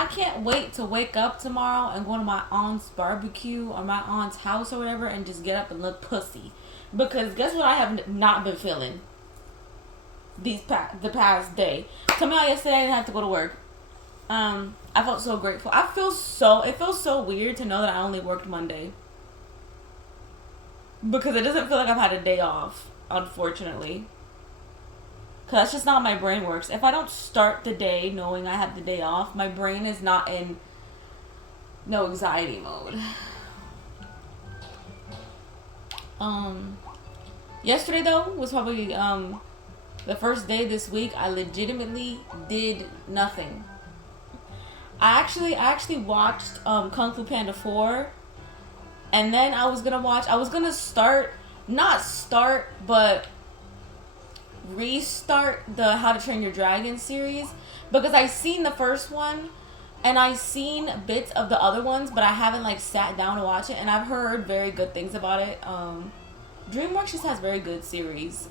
I can't wait to wake up tomorrow and go to my aunt's barbecue or my aunt's house or whatever and just get up and look pussy. Because guess what I have not been feeling the past day. Tell me how yesterday I didn't have to go to work. I felt so grateful. It feels so weird to know that I only worked Monday. Because it doesn't feel like I've had a day off, unfortunately. Because that's just not how my brain works. If I don't start the day knowing I have the day off, my brain is not in no anxiety mode. Yesterday though was probably the first day this week I legitimately did nothing. I actually watched Kung Fu Panda 4, and then I was gonna restart the How to Train Your Dragon series, because I seen the first one and I seen bits of the other ones, but I haven't like sat down to watch it, and I've heard very good things about it. DreamWorks just has very good series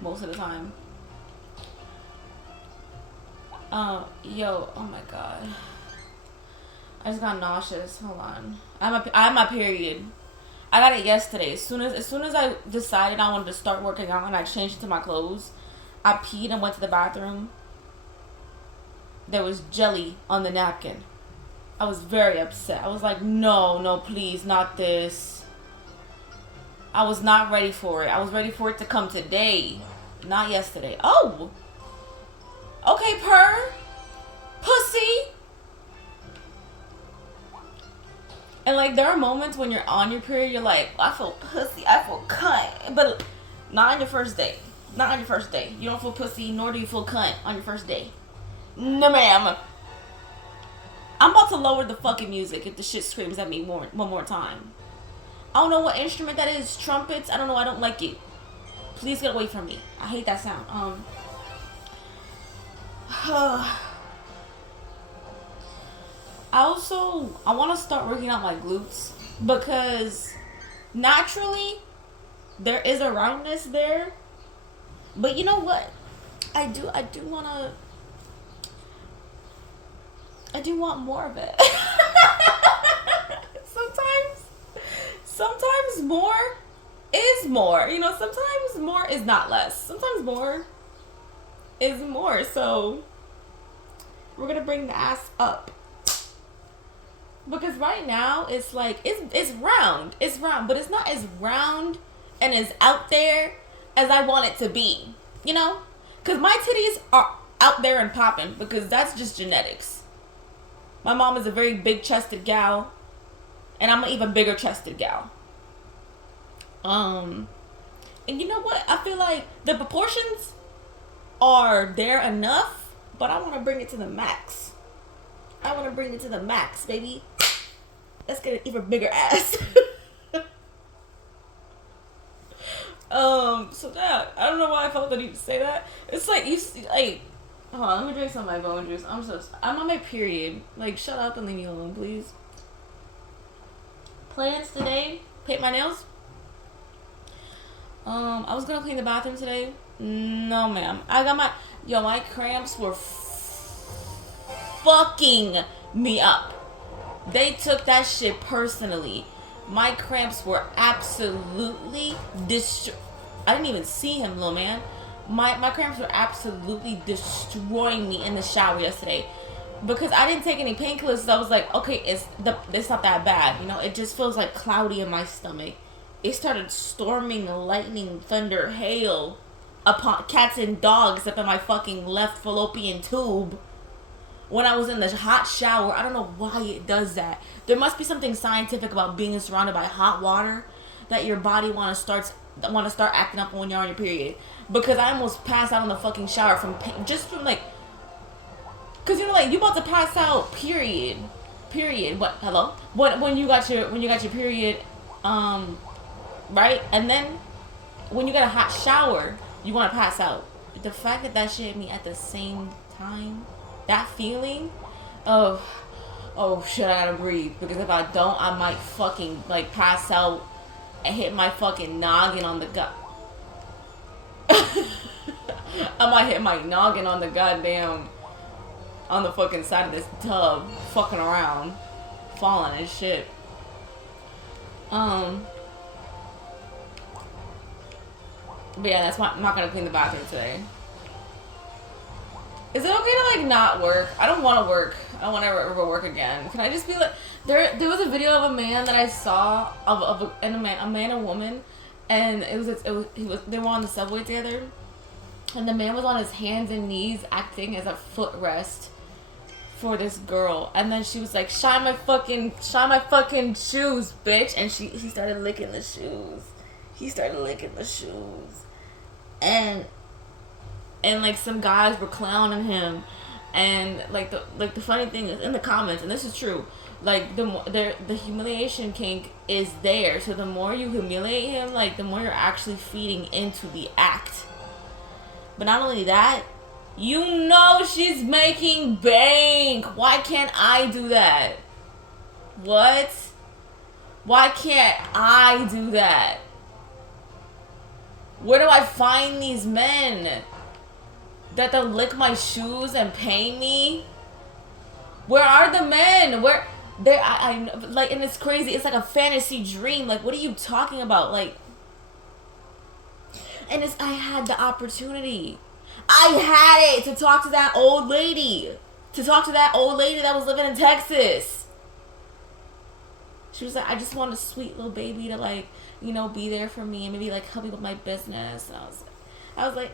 most of the time. Yo, oh my god, I just got nauseous. Hold on, I had my period. I got it yesterday. As soon as I decided I wanted to start working out and I changed into my clothes, I peed and went to the bathroom. There was jelly on the napkin. I was very upset. I was like, no, please, not this. I was not ready for it. I was ready for it to come today, not yesterday. Oh! Okay, purr. Pussy! And like, there are moments when you're on your period, you're like, I feel pussy, I feel cunt. But not on your first day. Not on your first day. You don't feel pussy, nor do you feel cunt on your first day. No, ma'am. I'm about to lower the fucking music if the shit screams at me one more time. I don't know what instrument that is. Trumpets? I don't know. I don't like it. Please get away from me. I hate that sound. I want to start working out my glutes, because naturally there is a roundness there, but you know what, I do want more of it. sometimes more is more, you know. Sometimes more is not less. Sometimes more is more. So we're gonna bring the ass up. Because right now it's like it's round, but it's not as round and as out there as I want it to be, you know. Because my titties are out there and popping, because that's just genetics. My mom is a very big chested gal, and I'm an even bigger chested gal. And you know what? I feel like the proportions are there enough, but I want to bring it to the max. I want to bring it to the max, baby. Let's get an even bigger ass. So that, I don't know why I felt the need to say that. It's like, you see, like, hold on, let me drink some of my bone juice. I'm on my period. Like, shut up and leave me alone, please. Plans today? Paint my nails? I was gonna clean the bathroom today. No, ma'am. My cramps were fucking me up. They took that shit personally. My cramps were absolutely I didn't even see him, little man. My cramps were absolutely destroying me in the shower yesterday, because I didn't take any painkillers. So I was like, okay, it's not that bad, you know. It just feels like cloudy in my stomach. It started storming, lightning, thunder, hail upon cats and dogs up in my fucking left fallopian tube when I was in the hot shower. I don't know why it does that. There must be something scientific about being surrounded by hot water that your body want to start acting up when you're on your period. Because I almost passed out in the fucking shower from pain, just from like, cause you know, like, you about to pass out. Period. What? Hello. When you got your period, right? And then when you get a hot shower, you want to pass out. The fact that shit hit me at the same time, that feeling of, oh shit, I gotta breathe, because if I don't, I might fucking like pass out and hit my fucking noggin on the gut. I might hit my noggin on the goddamn on the fucking side of this tub, fucking around, falling and shit. But yeah, that's why I'm not gonna clean the bathroom today. Is it okay to like not work? I don't want to work. I don't want to ever work again. Can I just be like, there was a video of a man that I saw of a man and woman, and they were on the subway together, and the man was on his hands and knees acting as a footrest for this girl, and then she was like, shine my fucking shoes, bitch, and he started licking the shoes. He started licking the shoes, and like some guys were clowning him, and like the funny thing is in the comments, and this is true, like the humiliation kink is there, so the more you humiliate him, like the more you're actually feeding into the act. But not only that, you know she's making bank. Why can't I do that? What? Why can't I do that? Where do I find these men that they'll lick my shoes and pay me? Where are the men? Where I like, and it's crazy. It's like a fantasy dream. Like, what are you talking about? Like, and I had the opportunity. I had it to talk to that old lady. That was living in Texas. She was like, I just want a sweet little baby to, like, you know, be there for me and maybe like help me with my business. And I was like,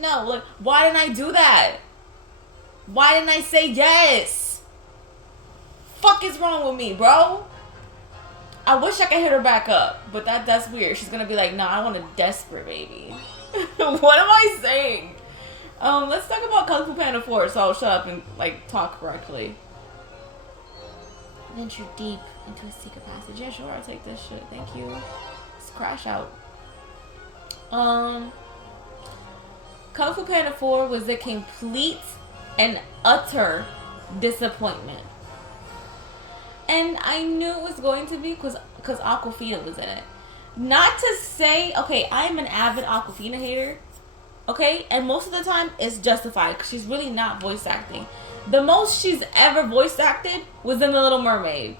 no. Like, why didn't I do that? Why didn't I say yes? Fuck is wrong with me, bro? I wish I could hit her back up, but that's weird. She's gonna be like, no, I want a desperate baby. What am I saying? Let's talk about Kung Fu Panda 4, so I'll shut up and like talk correctly. Venture deep into a secret passage. Yeah, sure, I'll take this shit. Thank you. Let's crash out. Kung Fu Panda 4 was a complete and utter disappointment. And I knew it was going to be because Awkwafina was in it. Not to say, okay, I'm an avid Awkwafina hater, okay? And most of the time, it's justified because she's really not voice acting. The most she's ever voice acted was in The Little Mermaid.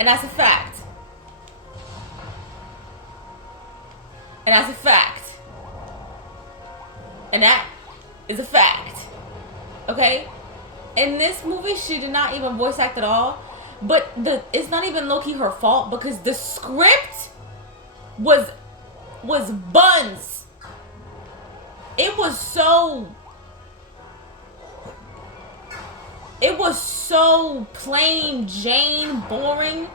And that's a fact. And that's a fact. And that is a fact. Okay? In this movie, she did not even voice act at all. But it's not even low-key her fault because the script was buns. It was so plain Jane boring.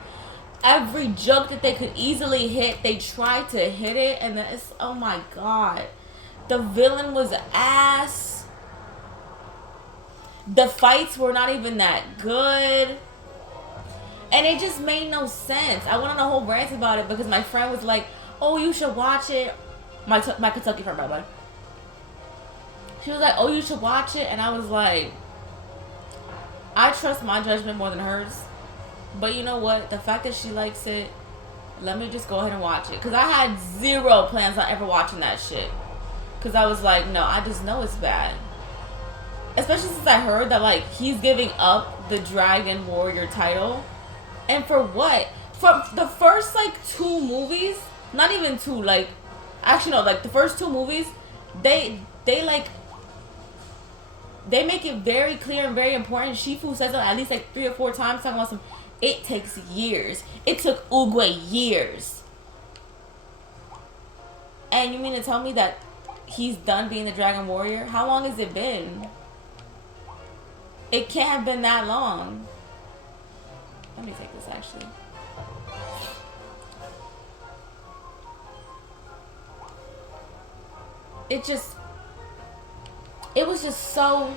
Every joke that they could easily hit, they tried to hit it, and then it's, oh my god. The villain was ass. The fights were not even that good. And it just made no sense. I went on a whole rant about it because my friend was like, oh, you should watch it. My Kentucky friend, by the way. She was like, oh, you should watch it. And I was like, I trust my judgment more than hers. But you know what? The fact that she likes it, let me just go ahead and watch it. Because I had zero plans on ever watching that shit. Because I was like, no, I just know it's bad. Especially since I heard that, like, he's giving up the Dragon Warrior title. And for what? From the first, like, 2 movies, not even 2, like, actually, no, like, the first 2 movies, they make it very clear and very important. Shifu says it at least, like, 3 or 4 times, talking about some, it takes years. It took Oogway years. And you mean to tell me that he's done being the Dragon Warrior? How long has it been? It can't have been that long. Let me take this, actually. It was just so...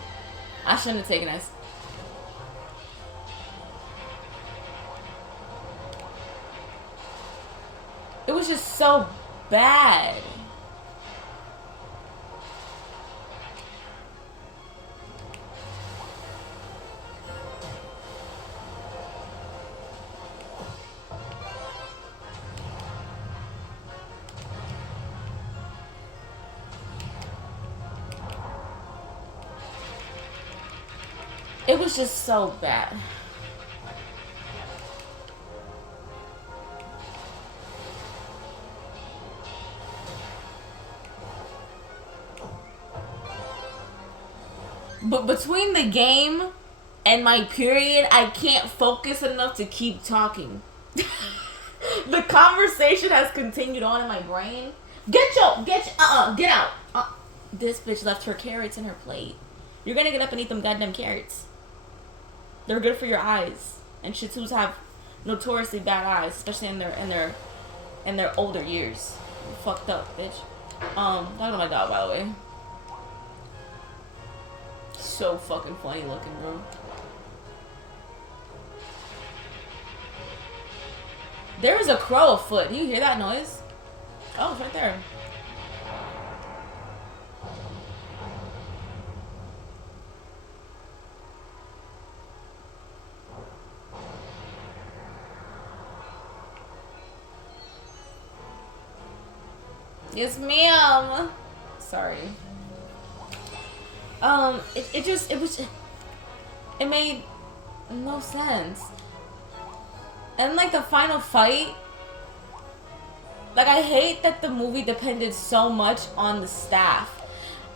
I shouldn't have taken this. It was just so bad. It was just so bad. But between the game and my period, I can't focus enough to keep talking. The conversation has continued on in my brain. Get out. This bitch left her carrots in her plate. You're gonna get up and eat them goddamn carrots. They're good for your eyes. And Shih Tzus have notoriously bad eyes, especially in their older years. You're fucked up, bitch. Talking to my dog, by the way. So fucking funny looking, bro. There is a crow afoot. Do you hear that noise? Oh, it's right there. Yes, ma'am. Sorry. It made no sense. And like the final fight, like I hate that the movie depended so much on the staff.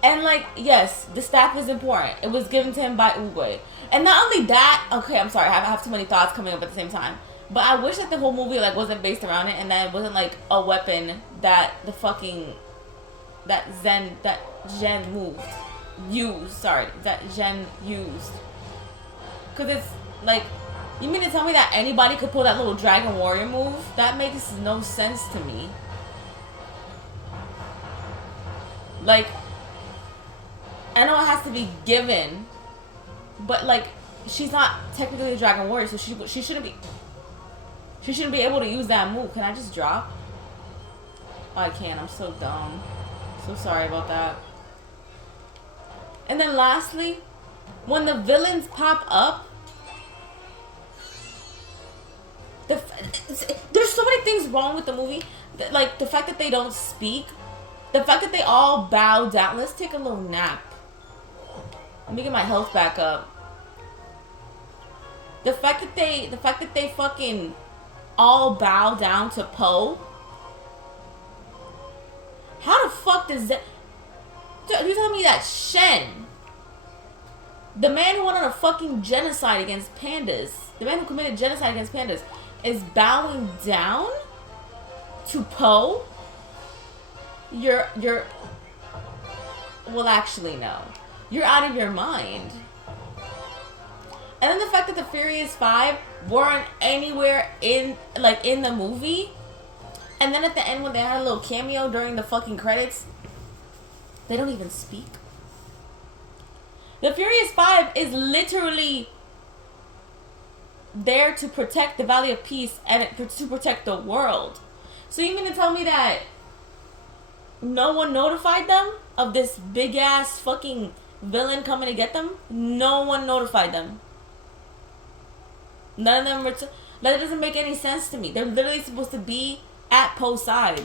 And like, yes, the staff is important. It was given to him by Uguay. And not only that, okay, I'm sorry, I have too many thoughts coming up at the same time. But I wish that the whole movie like wasn't based around it, and that it wasn't like a weapon that the fucking that Jen used. Cause it's like, you mean to tell me that anybody could pull that little Dragon Warrior move? That makes no sense to me. Like, I know it has to be given, but like, she's not technically a Dragon Warrior, so she shouldn't be. She shouldn't be able to use that move. Can I just drop? Oh, I can't. I'm so dumb. So sorry about that. And then lastly, when the villains pop up, there's so many things wrong with the movie. Like the fact that they don't speak, the fact that they all bow down. Let's take a little nap. Let me get my health back up. The fact that they fucking all bow down to Poe. How the fuck does that? You telling me that Shen, the man who went on a fucking genocide against pandas, the man who committed genocide against pandas, is bowing down to Poe? You're well, actually no, you're out of your mind. And then the fact that the Furious Five weren't anywhere in the movie, and then at the end when they had a little cameo during the fucking credits, they don't even speak. The Furious Five is literally there to protect the Valley of Peace and to protect the world. So you mean to tell me that no one notified them of this big ass fucking villain coming to get them? No one notified them. None of them were. That doesn't make any sense to me. They're literally supposed to be at Poe's side.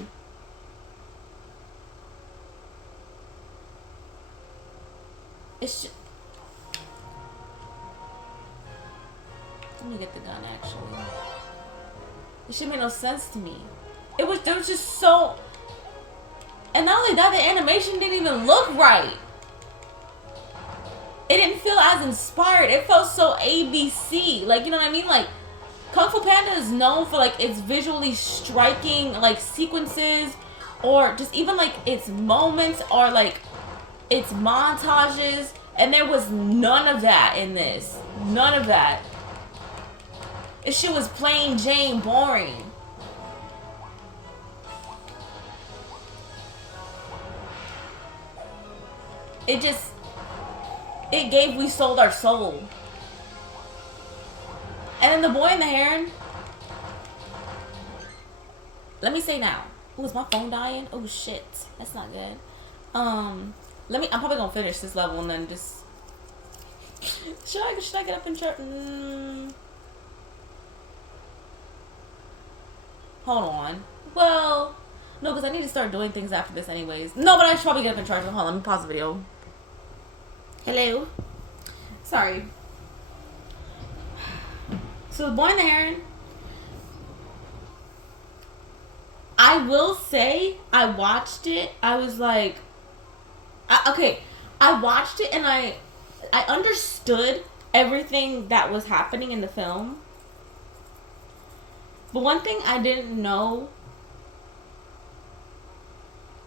It's just... Let me get the gun, actually. It should make no sense to me. There was just so... And not only that, the animation didn't even look right. It didn't feel as inspired. It felt so ABC. Like, you know what I mean? Like, Kung Fu Panda is known for, like, its visually striking, like, sequences, or just even, like, its moments, or, like, its montages. And there was none of that in this. None of that. This shit was plain Jane boring. It gave We Sold Our Soul. And then the boy and the heron. Let me say now. Oh, is my phone dying? Oh shit. That's not good. I'm probably gonna finish this level and then just... Should I get up and try? Hold on. Well, no, because I need to start doing things after this anyways. No, but I should probably get up and charge. Hold on, let me pause the video. Hello. Sorry. So The Boy and the Heron, I will say, I watched it. I was like, I watched it and I understood everything that was happening in the film. But one thing I didn't know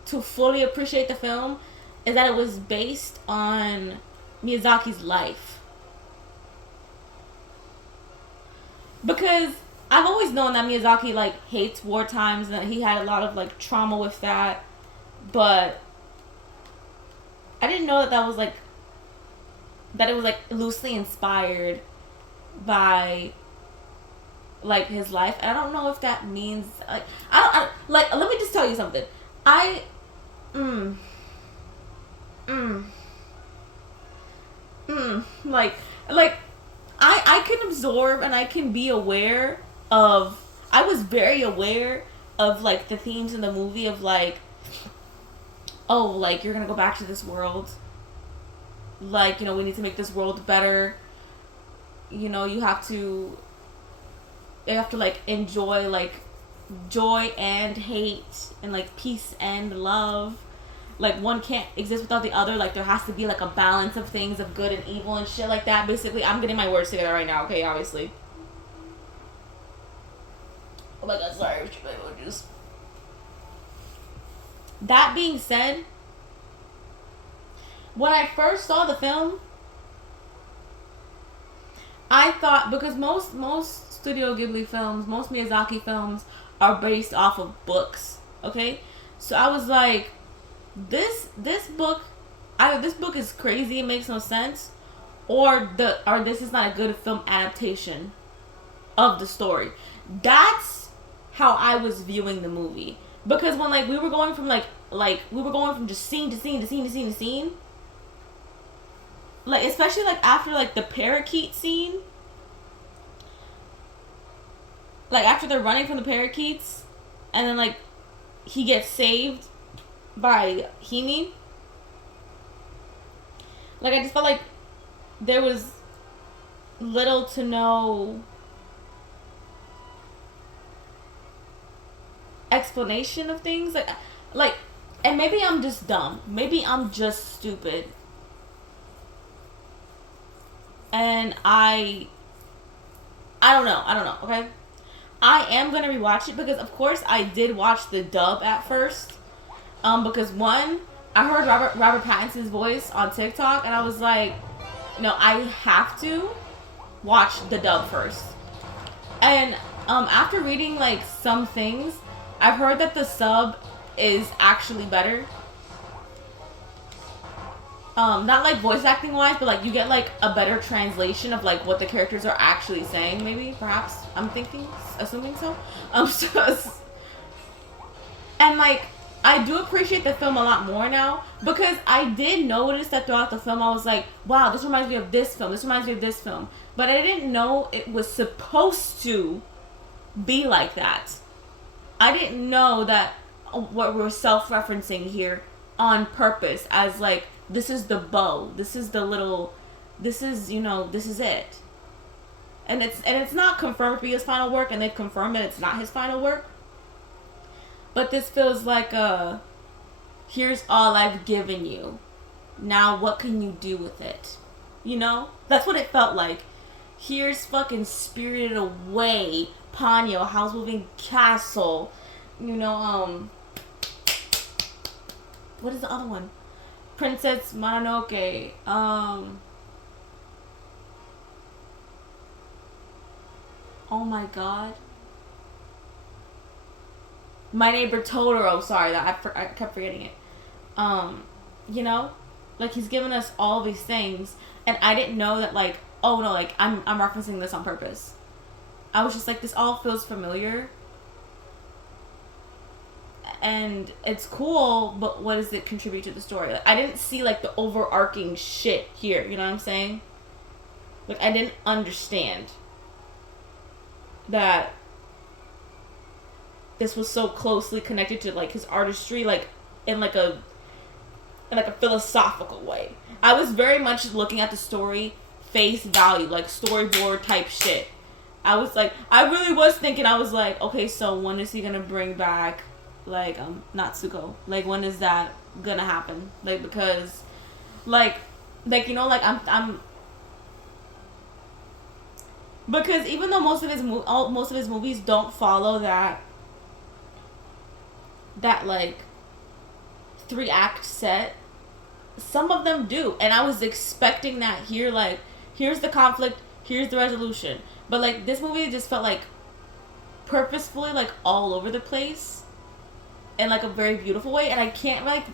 to fully appreciate the film is that it was based on Miyazaki's life. Because I've always known that Miyazaki, like, hates war times and that he had a lot of, like, trauma with that. But I didn't know that that was, like, that it was, like, loosely inspired by, like, his life. And I don't know if that means, like, like, let me just tell you something. Like, I can absorb and I can be aware of, I was very aware of, like, the themes in the movie of, like, oh, like, you're gonna go back to this world. Like, you know, we need to make this world better. You know, you have to, like, enjoy, like, joy and hate and, like, peace and love. Like, one can't exist without the other. Like, there has to be, like, a balance of things, of good and evil and shit like that. Basically, I'm getting my words together right now, okay, obviously. Oh my god, sorry. That being said, when I first saw the film, I thought, because most Studio Ghibli films, most Miyazaki films are based off of books, okay? So I was like, this book is crazy, it makes no sense, or this is not a good film adaptation of the story. That's how I was viewing the movie. Because when, like, we were going from just scene to scene to scene to scene to scene, like, especially, like, after, like, the parakeet scene, like, after they're running from the parakeets, and then, like, he gets saved by Himi, like, I just felt like there was little to no explanation of things, like, and maybe I'm just dumb, maybe I'm just stupid, and I don't know, okay? I am gonna rewatch it because, of course, I did watch the dub at first. Because one, I heard Robert Pattinson's voice on TikTok, and I was like, no, I have to watch the dub first. And after reading, like, some things, I've heard that the sub is actually better. Not, like, voice acting wise, but, like, you get, like, a better translation of, like, what the characters are actually saying, maybe, perhaps. I'm assuming so. And, like, I do appreciate the film a lot more now, because I did notice that throughout the film I was like, wow, this reminds me of this film, this reminds me of this film. But I didn't know it was supposed to be like that. I didn't know that what we're self-referencing here on purpose as, like, this is the bow, this is the little, this is, you know, this is it. And it's not confirmed to be his final work, and they've confirmed that it's not his final work. But this feels like here's all I've given you. Now what can you do with it? You know? That's what it felt like. Here's fucking Spirited Away, Ponyo, House Moving Castle. You know, what is the other one? Princess Mononoke. Oh my god. My Neighbor Totoro. Sorry, that I kept forgetting it. You know, like, he's given us all these things, and I didn't know that, like, oh no, like, I'm referencing this on purpose. I was just like, this all feels familiar, and it's cool, but what does it contribute to the story? Like, I didn't see, like, the overarching shit here. You know what I'm saying? Like, I didn't understand that this was so closely connected to, like, his artistry, like, in a philosophical way. I was very much looking at the story face value, like, storyboard type shit. I was like, I really was thinking, I was like, okay, so when is he gonna bring back, like, Natsuko? Like, when is that gonna happen? Like, because, like, you know, like, I'm, because even though most of his movies don't follow that, like, 3-act set, some of them do, and I was expecting that here, like, here's the conflict, here's the resolution, but, like, this movie just felt, like, purposefully, like, all over the place, in, like, a very beautiful way, and I can't, like,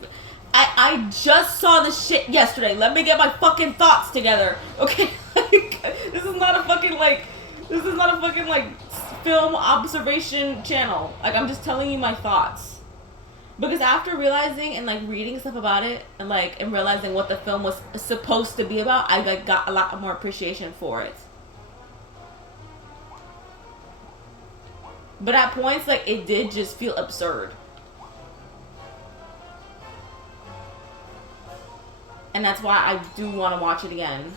I just saw this shit yesterday, let me get my fucking thoughts together, okay, like, this is not a fucking, like, film observation channel, like, I'm just telling you my thoughts. Because after realizing and, like, reading stuff about it and, like, and realizing what the film was supposed to be about, I, like, got a lot more appreciation for it. But at points, like, it did just feel absurd. And that's why I do want to watch it again.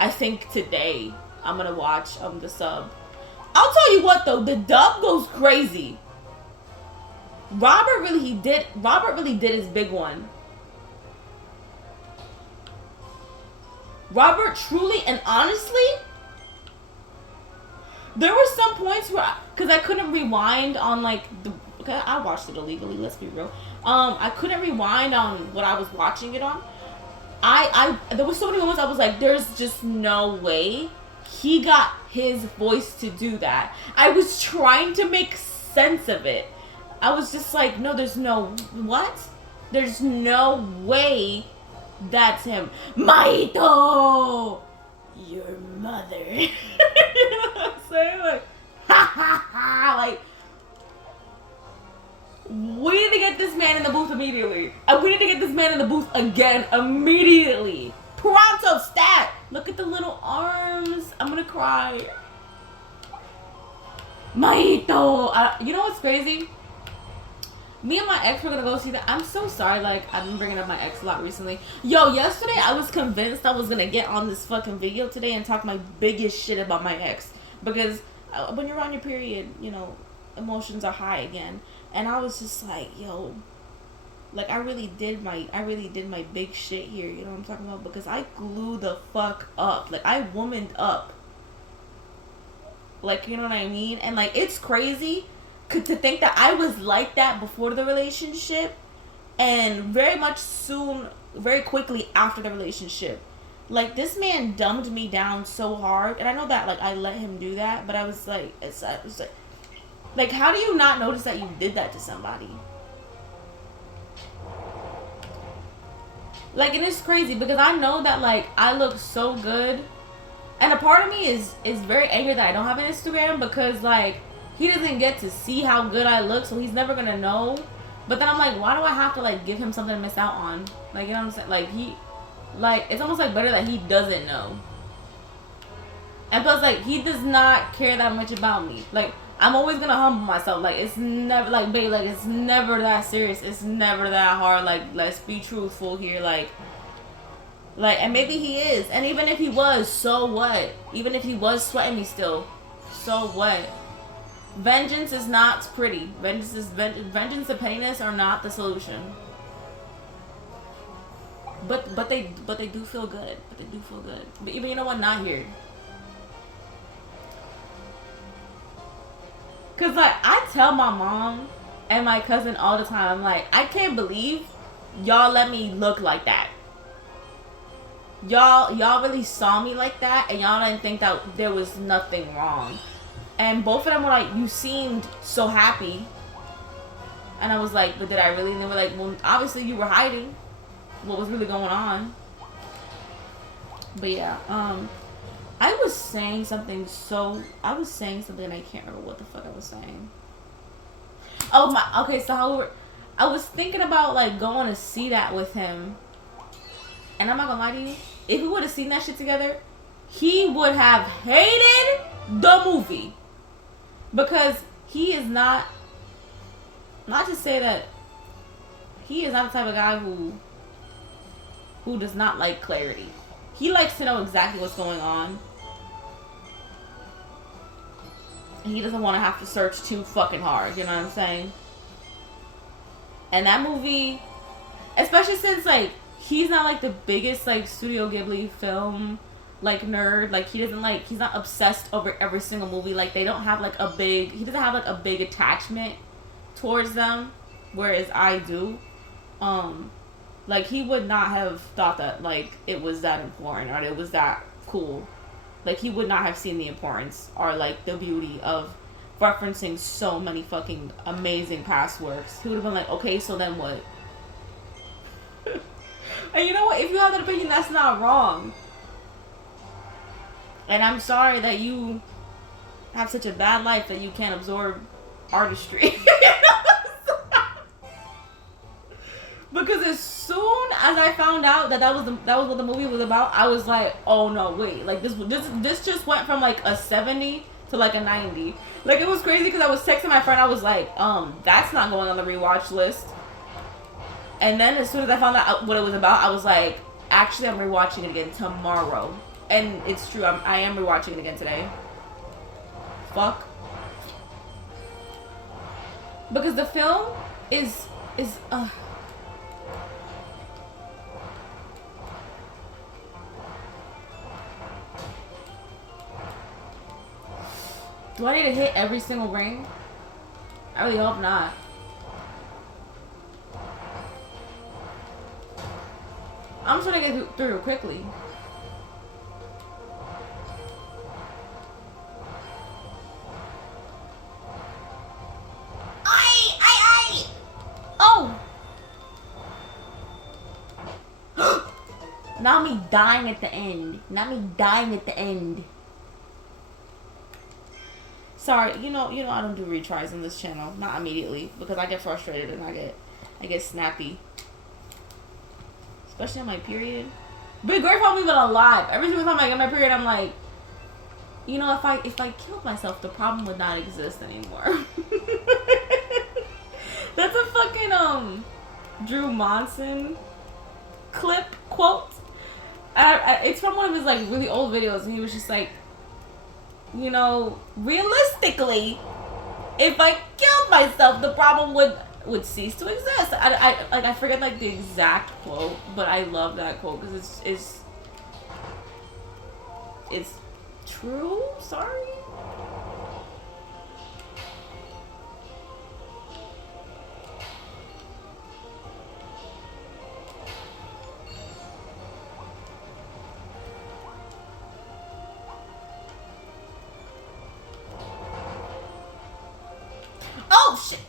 I think today I'm going to watch the sub. I'll tell you what, though. The dub goes crazy. Robert really did his big one. Robert truly and honestly, there were some points where, because I couldn't rewind on, like, okay, I watched it illegally, let's be real. I couldn't rewind on what I was watching it on. There were so many moments I was like, there's just no way he got his voice to do that. I was trying to make sense of it. I was just like, no, there's no, what? There's no way that's him. Maito! Your mother. You know what I'm saying? Like, ha ha ha! Like, we need to get this man in the booth immediately. And we need to get this man in the booth again immediately. Pronto, stat! Look at the little arms. I'm gonna cry. Maito! You know what's crazy? Me and my ex were gonna go see that. I'm so sorry, like, I've been bringing up my ex a lot recently. Yo, yesterday I was convinced I was gonna get on this fucking video today and talk my biggest shit about my ex. Because when you're on your period, you know, emotions are high again. And I was just like, yo, like, I really did my big shit here, you know what I'm talking about? Because I grew the fuck up. Like, I womaned up. Like, you know what I mean? And, like, it's crazy to think that I was like that before the relationship and very quickly after the relationship. Like, this man dumbed me down so hard, and I know that, like, I let him do that, but I was like, it's like, how do you not notice that you did that to somebody? Like, and it's crazy because I know that, like, I look so good, and a part of me is very angry that I don't have an Instagram because, like, he doesn't get to see how good I look, so he's never gonna know. But then I'm like, why do I have to, like, give him something to miss out on? Like, you know what I'm saying? Like, it's almost, like, better that he doesn't know. And plus, like, he does not care that much about me. Like, I'm always gonna humble myself. Like, it's never, like, babe, like, it's never that serious. It's never that hard. Like, let's be truthful here. Like, and maybe he is. And even if he was, so what? Even if he was sweating me still, so what? Vengeance is not pretty. Vengeance and pettiness are not the solution. But they do feel good. But they do feel good. But even, you know what? Not here. Cause, like, I tell my mom and my cousin all the time, I'm like, I can't believe y'all let me look like that. Y'all really saw me like that, and y'all didn't think that there was nothing wrong. And both of them were like, you seemed so happy. And I was like, but did I really? And they were like, well, obviously you were hiding what was really going on. But yeah, I was saying something and I can't remember what the fuck I was saying. Okay, so I was thinking about, like, going to see that with him. And I'm not gonna lie to you, if we would have seen that shit together, he would have hated the movie. Because he is not to say that he is not the type of guy who does not like clarity. He likes to know exactly what's going on. He doesn't want to have to search too fucking hard, you know what I'm saying? And that movie, especially since, like, he's not, like, the biggest, like, Studio Ghibli film, like, nerd. Like, he doesn't, like, he's not obsessed over every single movie. Like, they don't have, like, he doesn't have, like, a big attachment towards them, whereas I do. Like, he would not have thought that, like, it was that important or it was that cool. Like, he would not have seen the importance or, like, the beauty of referencing so many fucking amazing past works. He would have been like, okay, so then what? And you know what? If you have that opinion, that's not wrong. And I'm sorry that you have such a bad life that you can't absorb artistry. Because as soon as I found out that was what the movie was about, I was like, oh no, wait, like this just went from like a 70 to like a 90. Like, it was crazy because I was texting my friend, I was like, that's not going on the rewatch list. And then as soon as I found out what it was about, I was like, actually, I'm rewatching it again tomorrow. And it's true, I am rewatching it again today. Fuck. Because the film is do I need to hit every single ring? I really hope not. I'm trying to get through quickly. Oh! Not me dying at the end. Not me dying at the end. Sorry, you know I don't do retries on this channel. Not immediately, because I get frustrated and I get snappy. Especially on my period. Be grateful I'm even alive. Every single time I get my period, I'm like, you know, if I killed myself, the problem would not exist anymore. That's a fucking Drew Monson quote. It's from one of his like really old videos, and he was just like, you know, realistically, if I killed myself, the problem would cease to exist. I forget like the exact quote, but I love that quote because it's true. Sorry. Oh shit.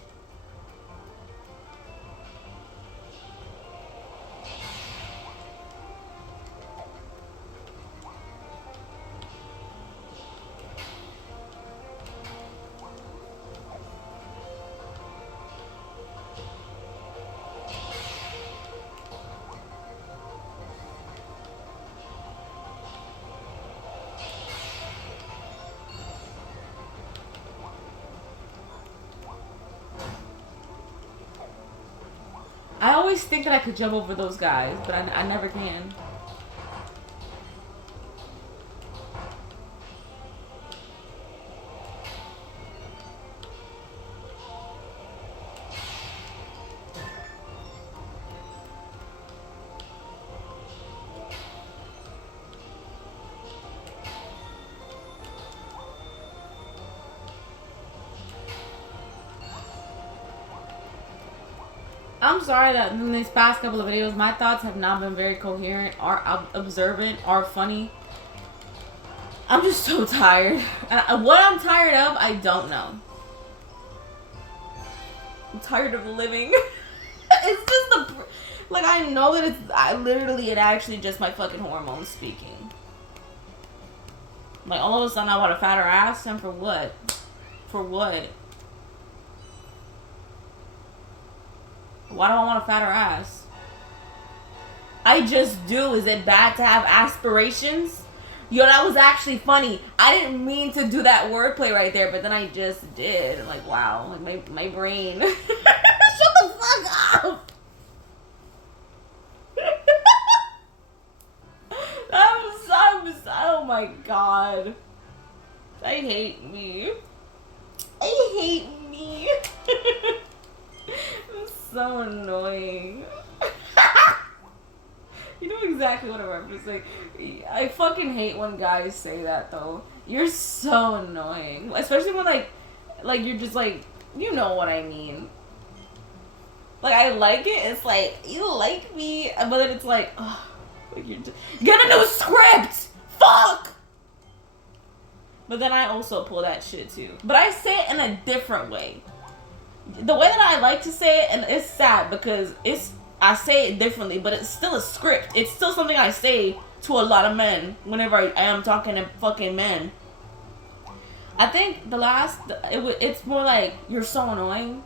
I always think that I could jump over those guys, but I never can. I'm sorry that in these past couple of videos, my thoughts have not been very coherent or observant or funny. I'm just so tired. What I'm tired of, I don't know. I'm tired of living. It's just like, I know that it's actually just my fucking hormones speaking. Like, all of a sudden I want a fatter ass, and for what? For what? Why do I want a fatter ass? I just do. Is it bad to have aspirations? Yo, that was actually funny. I didn't mean to do that wordplay right there, but then I just did. Like, wow. Like, my brain. Shut the fuck up! Oh my god. I hate me. I hate me. I'm so annoying. You know exactly what I'm referencing. I fucking hate when guys say that though. You're so annoying. Especially when like you're just like, you know what I mean. Like I like it, it's like, you like me, but then it's like, oh, like you get a new script! Fuck! But then I also pull that shit too. But I say it in a different way. The way that I like to say it, and it's sad because I say it differently, but it's still a script. It's still something I say to a lot of men whenever I am talking to fucking men. I think it's more like, you're so annoying.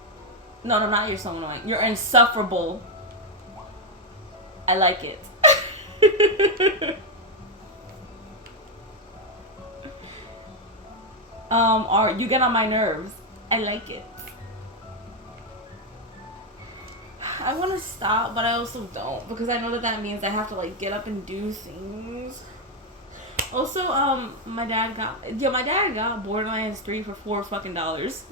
No, not you're so annoying. You're insufferable. I like it. Or you get on my nerves. I like it. I want to stop, but I also don't, because I know that means I have to like get up and do things. Also, my dad got Borderlands 3 for $4 fucking dollars.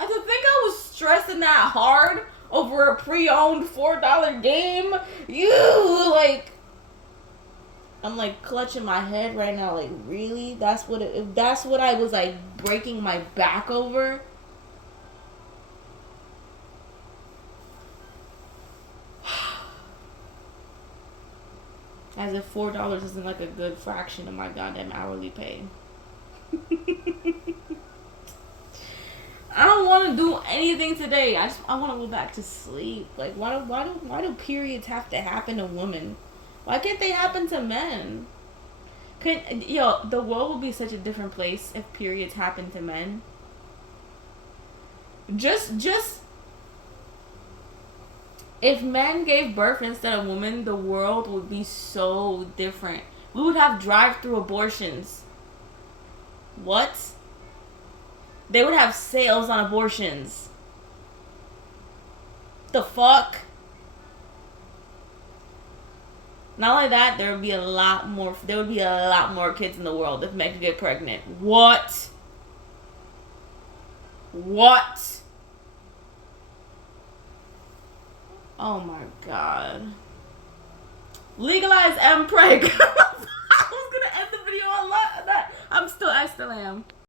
To think I was stressing that hard over a pre-owned $4 game. I'm like clutching my head right now. Like, really? That's what I was like breaking my back over. As if $4 isn't like a good fraction of my goddamn hourly pay. I don't want to do anything today. I want to go back to sleep. Like, why do periods have to happen to women? Why can't they happen to men? The world would be such a different place if periods happened to men. Just if men gave birth instead of women, the world would be so different. We would have drive-through abortions. What? They would have sales on abortions. The fuck? Not only that, there would be a lot more kids in the world if men could get pregnant. What? Oh my god. Legalize M-Preg. I was gonna end the video on that. I still am.